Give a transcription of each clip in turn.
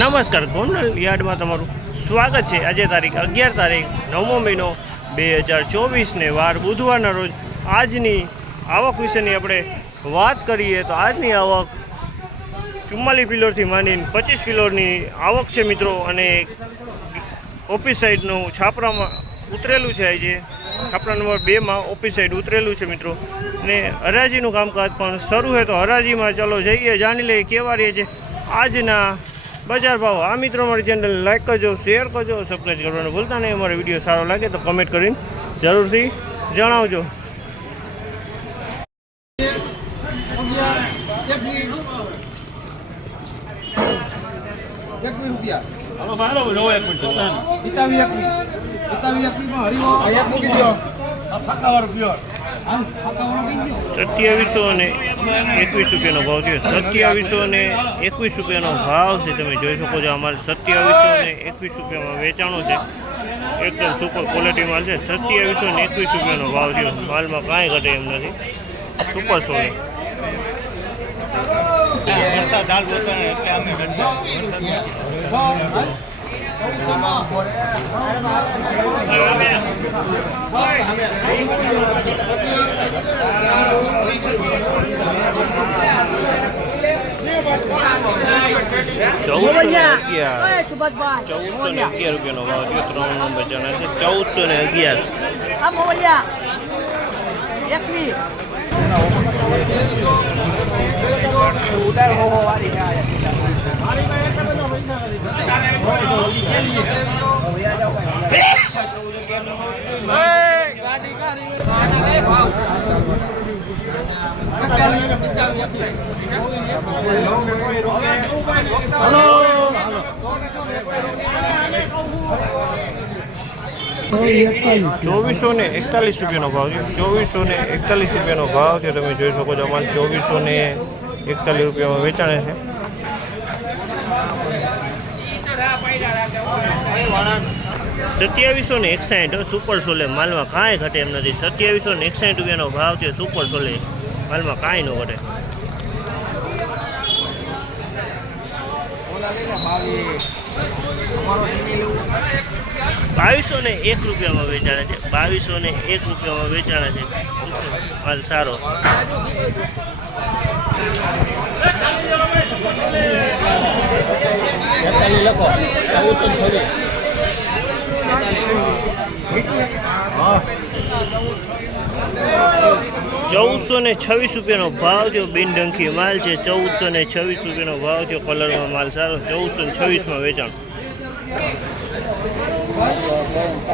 નમસ્કાર, ગોંડલ યાર્ડમાં તમારું સ્વાગત છે. આજે તારીખ અગિયાર તારીખ, નવમો મહિનો બે હજાર ચોવીસને વાર બુધવારના રોજ આજની આવક વિશેની આપણે વાત કરીએ તો આજની આવક ચુમ્માલીસ ફિલોરથી માંડીને પચીસ ફિલોરની આવક છે મિત્રો અને ઓફિસ સાઈડનું છાપરામાં ઉતરેલું છે આજે. છાપરા નંબર બેમાં ઓફિસ સાઈડ ઉતરેલું છે મિત્રો. અને હરાજીનું કામકાજ પણ શરૂ છે. તો હરાજીમાં ચાલો જઈએ, જાણી લઈએ કેવા રહે છે આજના બજાર ભાવ. આ મિત્રો અમારી ચેનલ લાઈક કરજો શેર કરજો સબસ્ક્રાઈબ કરવાનું ભૂલતા નહીં. અમારો વીડિયો સારો લાગે તો કમેન્ટ કરીને જરૂરથી જણાવજો. રૂપિયા સત્યાવીસો અને એકવીસ રૂપિયાનો ભાવ છે સત્યાવીસો અને એકવીસ રૂપિયાનો ભાવ છે, તમે જોઈ શકો છો અમારે સત્યાવીસો અને એકવીસ રૂપિયામાં વેચાણો છે. એકદમ સુપર ક્વોલિટી માલ છે. સત્યાવીસો અને એકવીસ રૂપિયાનો ભાવ છે માલમાં કાંઈ ઘટે એમ નથી. સુપર સોની વરસાદ હાલ બતાવે એટલે અમે ગંડા. ચૌદસો ને અગિયાર. ચૌદસો ને અગિયાર રૂપિયાનો ભાવ છે ત્રણ નંબર ચણા છે. ચૌદસો ને અગિયાર. ચોવીસો ને એકતાલીસ રૂપિયાનો ભાવ છે. ચોવીસો ને એકતાલીસ રૂપિયાનો ભાવ છે, તમે જોઈ શકો છો અમારે ચોવીસો ને એકતાલીસ રૂપિયામાં વેચાણે છે. સત્યાવીસો ને એકસાઠ, સુપર સોલે, માલમાં કાંઈ ઘટે એમ નથી. સત્યાવીસો ને એકસાઠ રૂપિયાનો ભાવ છે, સુપર સોલે, માલમાં કાંઈ ન ઘટે. બાવીસો ને એક રૂપિયામાં વેચાણે છે. બાવીસો ને એક રૂપિયામાં વેચાણે છે. માલ સારો. ચૌદસો ને છવ્વીસ રૂપિયાનો ભાવ થયો. બિનઢંખી માલ છે. ચૌદસો ને છવ્વીસ રૂપિયાનો ભાવ થયો. કલરમાં માલ સારો. ચૌદસો ને છવ્વીસમાં વેચાણ.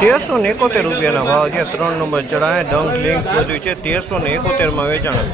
તેરસો ને એકોતેર રૂપિયાના ભાવ છે ત્રણ નંબર ચડાય. ડંગ લિંક બધું છે. તેરસો ને એકોતેરમાં વેચાણ.